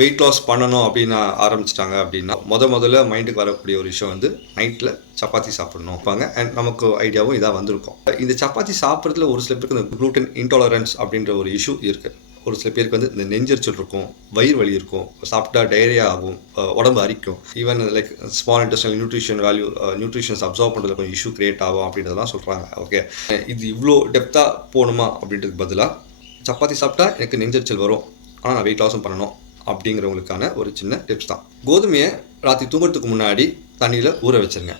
Weight loss பண்ணணும் அப்படின்னு ஆரம்பிச்சிட்டாங்க அப்படின்னா முத முதல்ல மைண்டுக்கு வரக்கூடிய ஒரு விஷயம் வந்து நைட்டில் சப்பாத்தி சாப்பிடணும் வைப்பாங்க. அண்ட் நமக்கு ஐடியாவும் இதாக வந்திருக்கும். இந்த சப்பாத்தி சாப்பிட்றதுல ஒரு சில பேருக்கு இந்த குளூட்டன் இன்டாலரன்ஸ் அப்படின்ற ஒரு இஷ்யூ இருக்குது ஒரு சில பேருக்கு வந்து இந்த நெஞ்சரிச்சல் இருக்கும் வயிறு வலி இருக்கும் சாப்பிட்டா டயரியா ஆகும் உடம்பு அரிக்கும். Even like small intestinal nutrition value nutritions observe பண்ணுறதுல கொஞ்சம் இஷ்யூ கிரியேட் ஆகும் அப்படின்றதெல்லாம் சொல்கிறாங்க ஓகே இது இவ்வளோ டெப்த்தாக போகணுமா அப்படின்றதுக்கு பதிலாக சப்பாத்தி சாப்பிட்டா எனக்கு நெஞ்சரிச்சல் வரும். ஆனால் நான் வெயிட் லாஸும் பண்ணணும். அப்படிங்கிறவங்களுக்கான ஒரு சின்ன டிப்ஸ் தான். கோதுமையை ராத்திரி தூங்குறதுக்கு முன்னாடி தண்ணியில் ஊற வச்சிருங்க.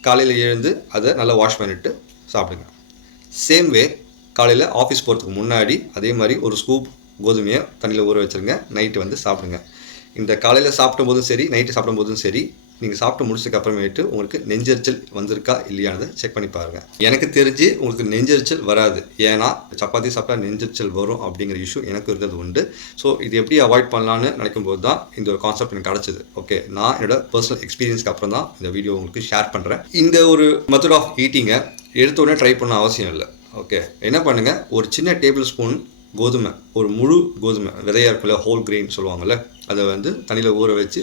காலையில் எழுந்து அதை நல்லா வாஷ் பண்ணிவிட்டு சாப்பிடுங்க. சேம் வே காலையில் ஆஃபீஸ் போகிறதுக்கு முன்னாடி அதே மாதிரி ஒரு ஸ்கூப் கோதுமையை தண்ணியில் ஊற வச்சுருங்க. நைட்டு வந்து சாப்பிடுங்க. இந்த காலையில் சாப்பிடும் போதும் சரி நைட்டு சாப்பிடும் போதும் சரி நீங்கள் சாப்பிட்டு முடிச்சதுக்கு அப்புறமேட்டு உங்களுக்கு நெஞ்சரிச்சல் வந்திருக்கா இல்லையானதை செக் பண்ணி பாருங்கள் எனக்கு தெரிஞ்சு உங்களுக்கு நெஞ்சரிச்சல் வராது. ஏன்னா சப்பாத்தி சாப்பிட்டா நெஞ்சரிச்சல் வரும் அப்படிங்கிற இஷ்யூ எனக்கு இருந்தது உண்டு. ஸோ இது எப்படி அவாய்ட் பண்ணலான்னு நினைக்கும் போது தான் இந்த ஒரு கான்செப்ட் எனக்கு கிடச்சிது. ஓகே நான் என்னோட பர்சனல் எக்ஸ்பீரியன்ஸ்க்கு அப்புறம் தான் இந்த வீடியோ உங்களுக்கு ஷேர் பண்ணுறேன் இந்த ஒரு மெத்தட் ஆஃப் ஈட்டிங்கை எடுத்த உடனே ட்ரை பண்ண அவசியம் இல்லை. ஓகே என்ன பண்ணுங்கள் ஒரு சின்ன டேபிள் ஸ்பூன் கோதுமை ஒரு முழு கோதுமை விதையாக இருக்குல்ல ஹோல் கிரெயின் சொல்லுவாங்கல்ல அதை வந்து தண்ணியில் ஊற வச்சு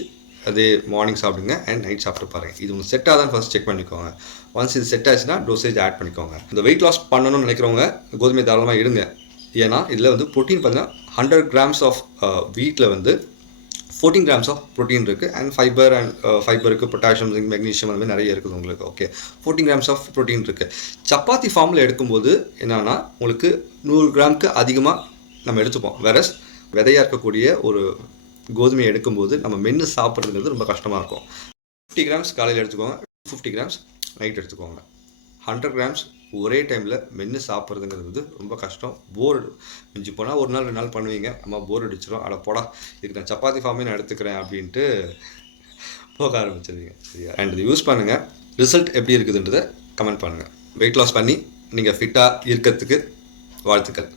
அதே மார்னிங் சாப்பிடுங்க அண்ட் நைட் சாப்பிட்டு பாருங்க. இது உங்களுக்கு செட் ஆகுதான் ஃபர்ஸ்ட் செக் பண்ணிக்கோங்க. ஒன்ஸ் இது செட் ஆச்சுன்னா டோசேஜ் ஆட் பண்ணிக்கோங்க. இந்த வெயிட் லாஸ் பண்ணணும்னு நினைக்கிறவங்க கோதுமை தாராளமாக இடுங்க ஏன்னா இதில் வந்து ப்ரோட்டீன் பார்த்தீங்கன்னா ஹண்ட்ரட் கிராம்ஸ் ஆஃப் வீட்டில் வந்து ஃபோர்டீன் கிராம்ஸ் ஆஃப் ப்ரோட்டீன் இருக்குது அண்ட் ஃபைபர் அண்ட் ஃபைபருக்கு பொட்டாசியம் ஜிங்க் மெக்னீஷியம் அந்த மாதிரி நிறைய இருக்குது உங்களுக்கு. Okay fourteen grams of protein இருக்குது சப்பாத்தி ஃபார்மில் எடுக்கும்போது என்னன்னா உங்களுக்கு நூறு கிராமுக்கு அதிகமாக நம்ம எடுத்துப்போம். வேறஸ் விதையாக இருக்கக்கூடிய ஒரு கோதுமையை எடுக்கும்போது நம்ம மென்று சாப்பிட்றதுங்கிறது ரொம்ப கஷ்டமாக இருக்கும். ஃபிஃப்டி கிராம்ஸ் காலையில் எடுத்துக்கோங்க. ஃபிஃப்டி கிராம்ஸ் நைட் எடுத்துக்கோங்க. ஹண்ட்ரட் கிராம்ஸ் ஒரே டைமில் மென்று சாப்பிட்றதுங்கிறது வந்து ரொம்ப கஷ்டம். போர் மிஞ்சி போனால் ஒரு நாள் ரெண்டு நாள் பண்ணுவீங்க. அம்மா போர் அடிச்சிடும் அட போடா இதுக்கு நான் சப்பாத்தி ஃபார்மே நான் எடுத்துக்கிறேன் அப்படின்ட்டு போக ஆரம்பிச்சிருவீங்க. சரியா? அண்ட் இது யூஸ் பண்ணுங்கள் ரிசல்ட் எப்படி இருக்குதுன்றதை கமெண்ட் பண்ணுங்கள் வெயிட் லாஸ் பண்ணி நீங்கள் ஃபிட்டாக இருக்கிறதுக்கு வாழ்த்துக்கள்.